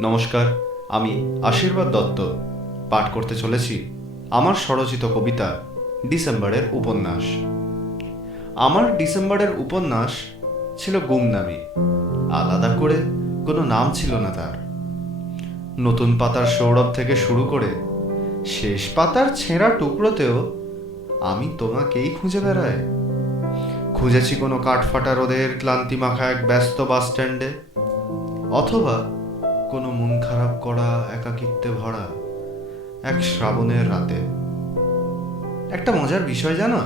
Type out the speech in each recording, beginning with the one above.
নমস্কার, আমি আশীর্বাদ দত্ত। পাঠ করতে চলেছি আমার স্বরচিত কবিতা, ডিসেম্বরের উপন্যাস। আমার ডিসেম্বরের উপন্যাস ছিল গুমনামি। আলাদা করে কোনো নাম ছিল না তার। নতুন পাতার সৌরভ থেকে শুরু করে শেষ পাতার ছেঁড়া টুকরোতেও আমি তোমাকেই খুঁজে বেড়াই। খুঁজেছি কোনো কাঠফাটা রোদের ক্লান্তি মাখা এক ব্যস্ত বাস স্ট্যান্ডে অথবা কোনো মন খারাপ করা, একাকিত্বে ভরা এক শ্রাবণের রাতে। একটা মজার বিষয় জানো?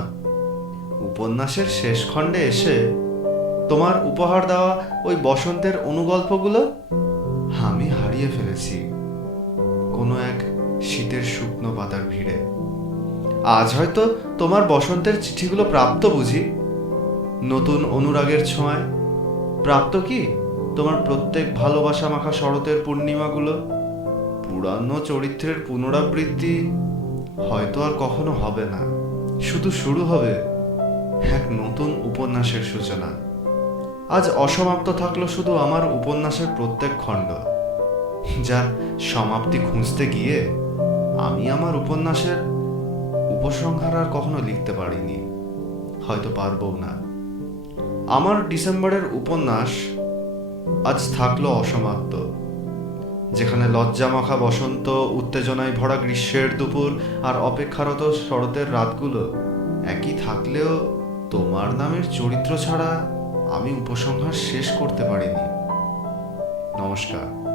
উপন্যাসের শেষ খণ্ডে এসে তোমার উপহার দেওয়া ওই বসন্তের অনুগল্পগুলো আমি হারিয়ে ফেলেছি। কোনো এক শীতের শুকনো পাতার ভিড়ে। আজ হয়তো তোমার বসন্তের চিঠিগুলো প্রাপ্ত বুঝি। নতুন অনুরাগের ছোঁয়ায়। প্রাপ্ত কি? তোমার প্রত্যেক ভালোবাসা মাখা শরতের পূর্ণিমাগুলো পুরানো চরিত্রের পুনরাবৃত্তি হয়তো আর কখনো হবে না। শুধু শুরু হবে এক নতুন উপন্যাসের সূচনা। আজ অসমাপ্ত থাকল শুধু আমার উপন্যাসের প্রত্যেক খণ্ড। যার সমাপ্তি খুঁজতে গিয়ে আমি আমার উপন্যাসের উপসংহার আর কখনো লিখতে পারিনি। হয়তো পারবও না। আমার ডিসেম্বরের উপন্যাস আজ থাকল অসমাপ্ত। যেখানে লজ্জামাখা বসন্ত, উত্তেজনায় ভরা গ্রীষ্মের দুপুর আর অপেক্ষারত শরতের রাতগুলো একই থাকলেও তোমার নামের চরিত্র ছাড়া আমি উপসংহার শেষ করতে পারিনি। নমস্কার।